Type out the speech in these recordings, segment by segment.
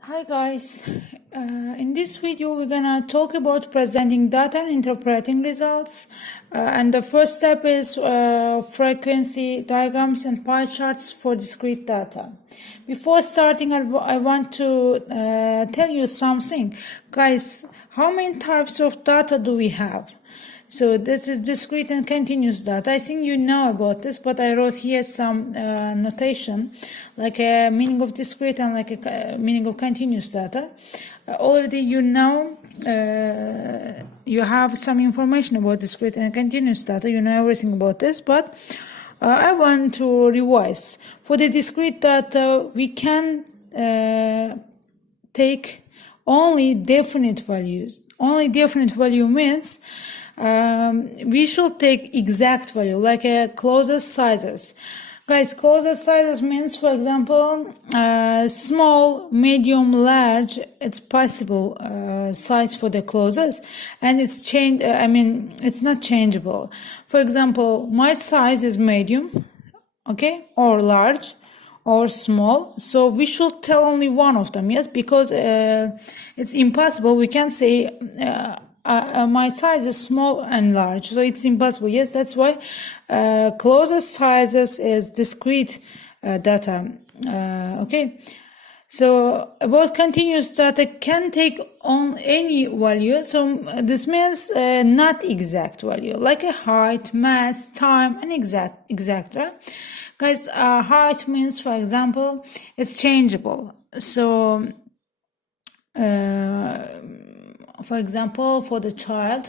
Hi guys, in this video we're gonna talk about presenting data and interpreting results, and the first step is frequency diagrams and pie charts for discrete data. Before starting, I want to tell you something. Guys, how many types of data do we have? So this is discrete and continuous data. I think you know about this, but I wrote here some notation, like a meaning of discrete and like a meaning of continuous data. Already you know, you have some information about discrete and continuous data. You know everything about this, but I want to revise. For the discrete data, we can take only definite values. Only definite value means we should take exact value, like a closest sizes. Guys, closest sizes means, for example, small, medium, large. It's possible size for the closest, and it's not changeable. For example, my size is medium, okay, or large, or small. So we should tell only one of them, yes, because it's impossible. We can say my size is small and large, so it's impossible. Yes, that's why closest sizes is discrete data. Okay. So about continuous data can take on any value. So this means not exact value, like a height, mass, time, and exact, right? Guys, height means, for example, it's changeable. So for example, for the child,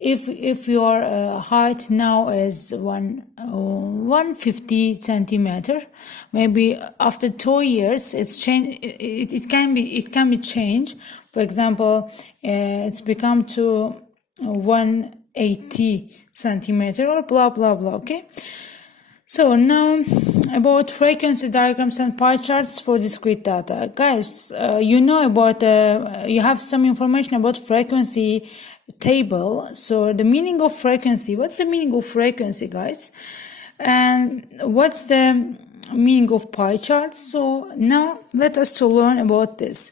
if your height now is 150 centimeter, maybe after 2 years it's change. It can be changed. For example, it's become to 180 centimeter or blah blah blah. Okay. So now about frequency diagrams and pie charts for discrete data. Guys, you know about, you have some information about frequency table. So the meaning of frequency, what's the meaning of frequency, guys? And what's the meaning of pie charts? So now let us to learn about this.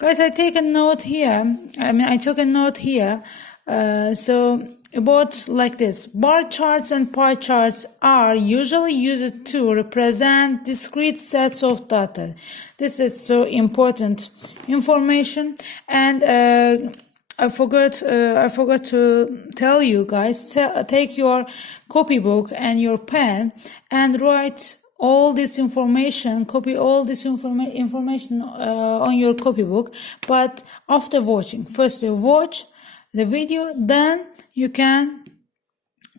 Guys, I took a note here. So about like this, bar charts and pie charts are usually used to represent discrete sets of data. This is so important information. And I forgot to tell you guys, take your copybook and your pen and write all this information, copy all this information on your copybook, but after watching. First you watch the video, then you can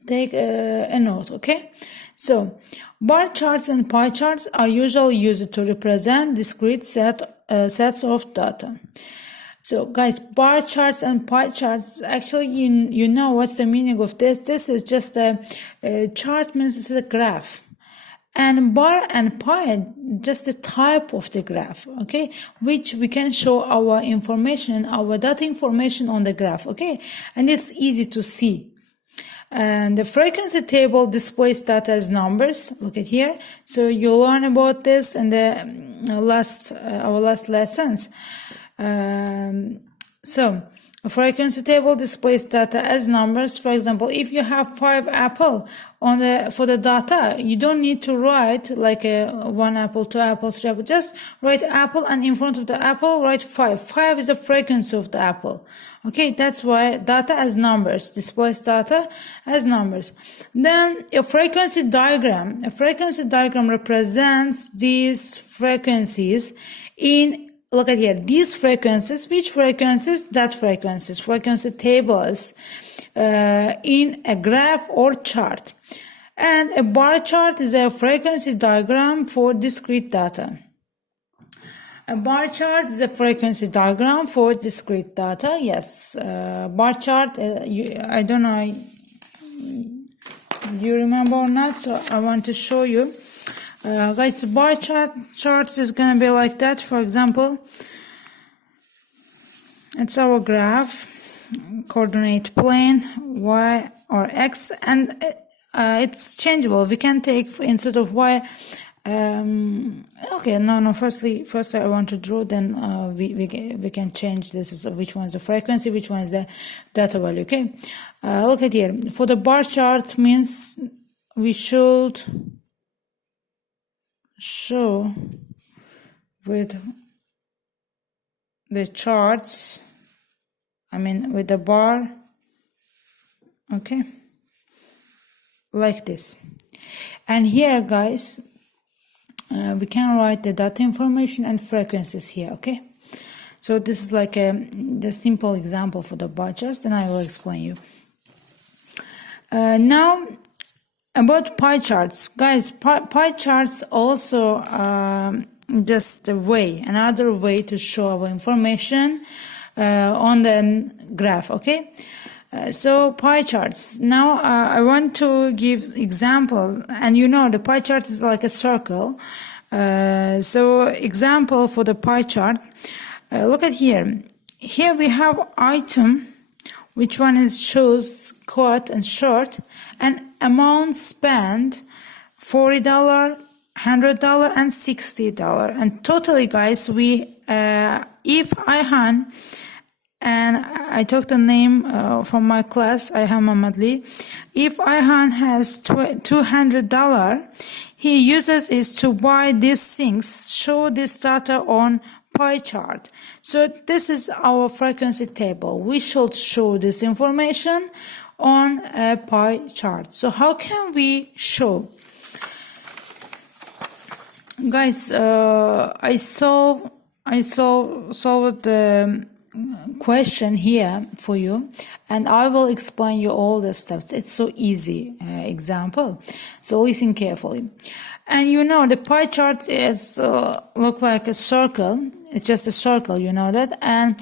take a note, okay? So bar charts and pie charts are usually used to represent discrete sets of data. So guys, bar charts and pie charts, actually you know what's the meaning of this. This is just a chart means it's a graph. And bar and pie, just a type of the graph, okay, which we can show our information, our data information on the graph, okay, and it's easy to see. And the frequency table displays data as numbers. Look at here. So you learn about this in the our last lessons. So a frequency table displays data as numbers. For example, if you have 5 apple for the data, you don't need to write like a 1 apple, 2 apples, 3 apples. Just write apple, and in front of the apple write 5. 5 is the frequency of the apple. Okay, that's why data as numbers displays data as numbers. Then a frequency diagram represents these frequencies in. Look at here, these frequencies, which frequencies? That frequencies, frequency tables in a graph or chart. And a bar chart is a frequency diagram for discrete data. A bar chart is a frequency diagram for discrete data. Yes, bar chart, I don't know, you remember or not, so I want to show you. Guys, bar charts is gonna be like that. For example, it's our graph, coordinate plane, y or x, and it's changeable. We can take, instead of y, Okay, no. First I want to draw. Then we can change this. Is which one is the frequency, which one is the data value. Okay, look at here. For the bar chart means we should show with the charts. I mean with the bar. Okay, like this. And here, guys. We can write the data information and frequencies here, okay? So this is like the simple example for the bar charts, then I will explain you. Now, about pie charts. Guys, pie charts also just another way to show our information on the graph, okay? So pie charts. Now I want to give example, and you know the pie chart is like a circle. So example for the pie chart. Look at here. Here we have item, which one is shows quote and short, and amount spent $40, $100, and $60. And totally, guys, we if Ayhan, and I took the name from my class, Ayhan Mamadli. If Ayhan has $200, he uses it to buy these things, show this data on pie chart. So this is our frequency table. We should show this information on a pie chart. So how can we show? Guys, I solved the question here for you, and I will explain you all the steps. It's so easy example, so listen carefully. And you know the pie chart is look like a circle. It's just a circle, you know that. And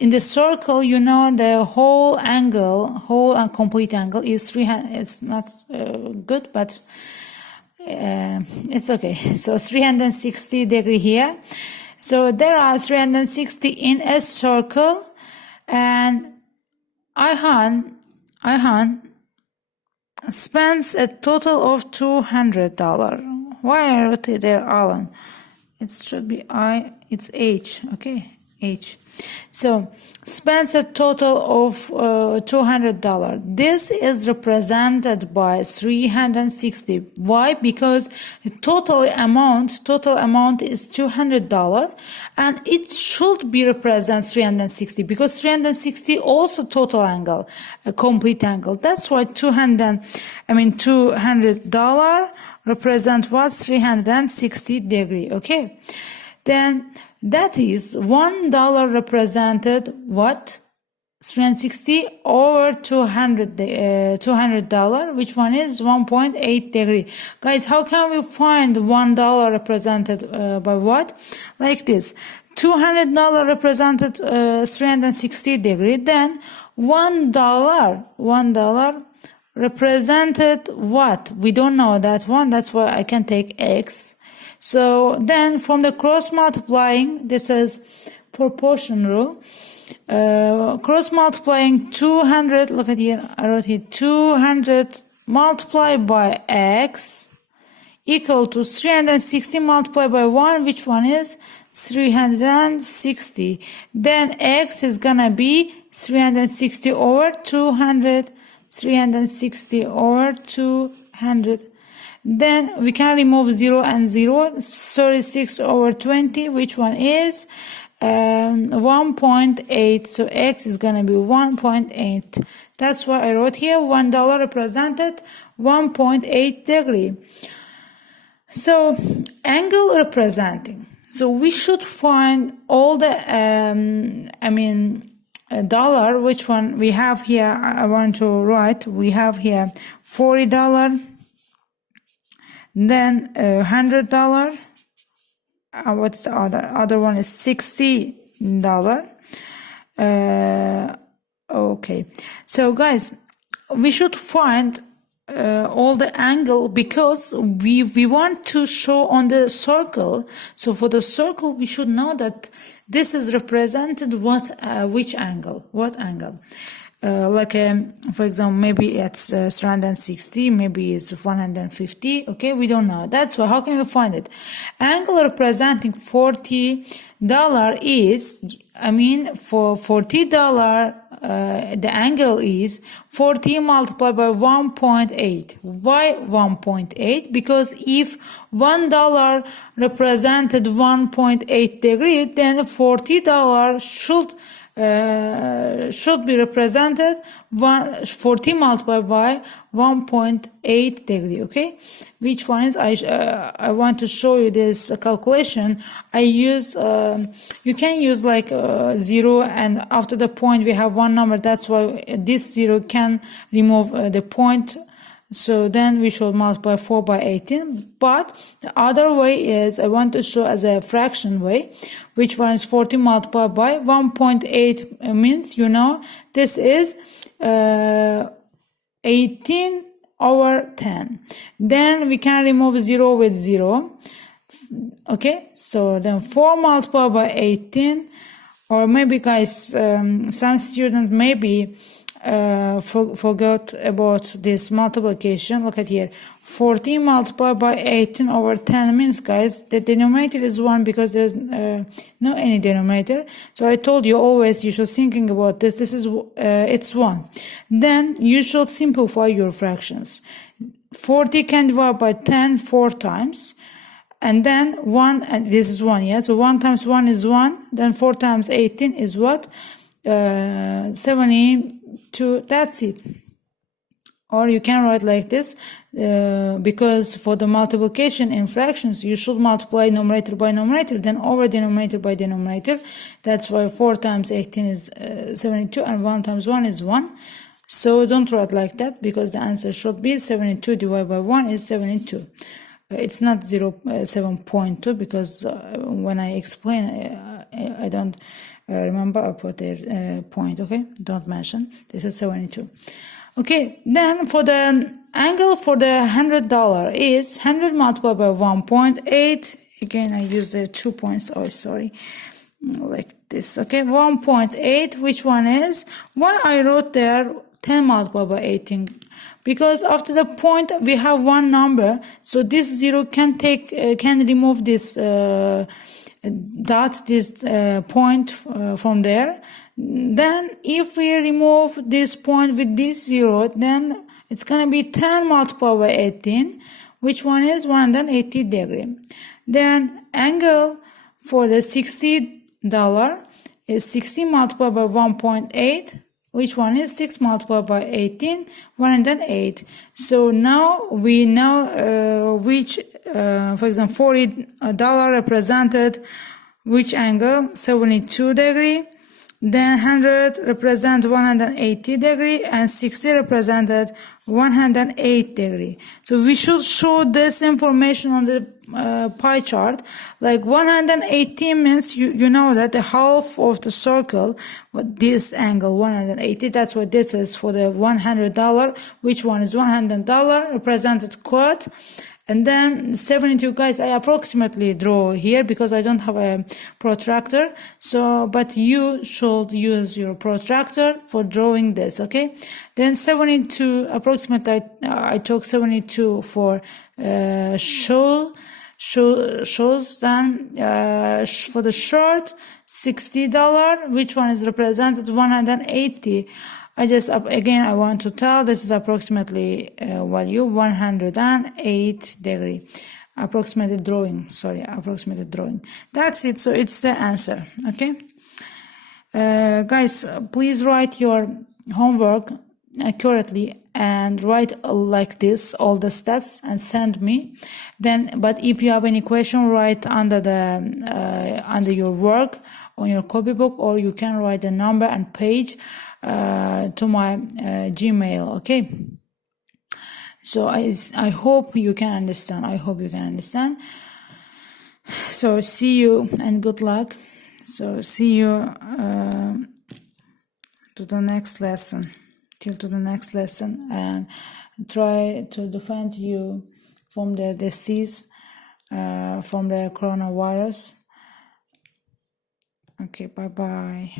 in the circle, you know the whole and complete angle is 300. It's not good, but it's okay. So 360 degree here. So there are 360 in a circle, and Ayhan spends a total of $200. Why I wrote it there, Alan? It should be it's H, okay, H. So spends a total of $200. This is represented by 360. Why? Because the total amount is $200, and it should be represent 360 because 360 also total angle, a complete angle. That's why $200 represent what? 360 degree. Okay, then that is $1 represented what? 360 over $200, which one is 1.8 degree. Guys, how can we find $1 represented by what? Like this. $200 represented 360 degree. Then $1 represented what? We don't know that one. That's why I can take X. So then from the cross multiplying, this is proportion rule. Cross multiplying 200, look at here, I wrote here 200 multiplied by X equal to 360 multiplied by 1, which one is 360. Then X is gonna be 360 over 200, 360 over 200. Then we can remove 0 and 0, 36 over 20, which one is 1.8. So X is going to be 1.8. That's why I wrote here $1 represented 1.8 degree. So angle representing. So we should find all the, dollar, which one we have here. I want to write, we have here $40. Then $100. What's the other one is $60. Okay. So guys, we should find all the angle because we want to show on the circle. So for the circle, we should know that this is represented what angle. for example, maybe it's 360, maybe it's 150. Okay, we don't know. That's why. How can we find it? Angle representing $40 is, for $40, the angle is 40 multiplied by 1.8. Why 1.8? Because if $1 represented 1.8 degree, then $40 should be represented 40 multiplied by 1.8 degree. Okay, which one is I want to show you this calculation. I use you can use like 0, and after the point we have one number. That's why this 0 can remove the point. So then we should multiply 4 by 18. But the other way is I want to show as a fraction way, which one is 40 multiplied by 1.8 means, this is 18 over 10. Then we can remove 0 with 0. Okay, so then 4 multiplied by 18, or maybe guys, some students maybe forgot about this multiplication. Look at here, 14 multiplied by 18 over 10 means, guys, the denominator is 1 because there's no any denominator. So I told you always you should thinking about this. This is it's 1. Then you should simplify your fractions. 40 can divide by 10 4 times. And then 1, and this is 1, yeah? So 1 times 1 is 1. Then 4 times 18 is what? 72. That's it. Or you can write like this, because for the multiplication in fractions, you should multiply numerator by numerator, then over denominator by denominator. That's why 4 times 18 is 72, and 1 times 1 is 1. So don't write like that, because the answer should be 72 divided by 1 is 72. It's not 7.2, because when I explain, I don't remember I put a point. Okay, don't mention. This is 72. Okay, then for the angle for the $100 is 100 multiplied by 1.8. Again, I use the 2 points. Oh, sorry, like this. Okay, 1.8. Which one is? Why I wrote there 10 multiplied by 18? Because after the point we have one number, so this 0 can remove this dot, this point from there. Then if we remove this point with this 0, then it's gonna be 10 multiplied by 18, which one is 180 degree. Then angle for the $60 is 60 multiplied by 1.8. Which one is 6 multiplied by 18, 108. So now we know which, for example, $40 represented which angle, 72 degree. Then 100 represent 180 degree, and 60 represented 108 degree. So we should show this information on the pie chart. Like 118 means you know that the half of the circle, what this angle 180, that's what this is for the $100. Which one is $100 represented quad? And then 72, guys, I approximately draw here because I don't have a protractor. So, but you should use your protractor for drawing this, okay? Then 72, approximately, I took 72 for shows. Then for the shirt, $60. Which one is represented? 180. I want to tell this is approximately value 108 degree. Approximated drawing. That's it. So it's the answer. Okay. Guys, please write your homework accurately and write like this all the steps and send me. Then, but if you have any question, write under under your work on your copybook, or you can write the number and page to my Gmail. Okay. So I hope you can understand. So see you and good luck. So see you to the next lesson. Till to the next lesson, and try to defend you from the disease, from the coronavirus. Okay, bye bye.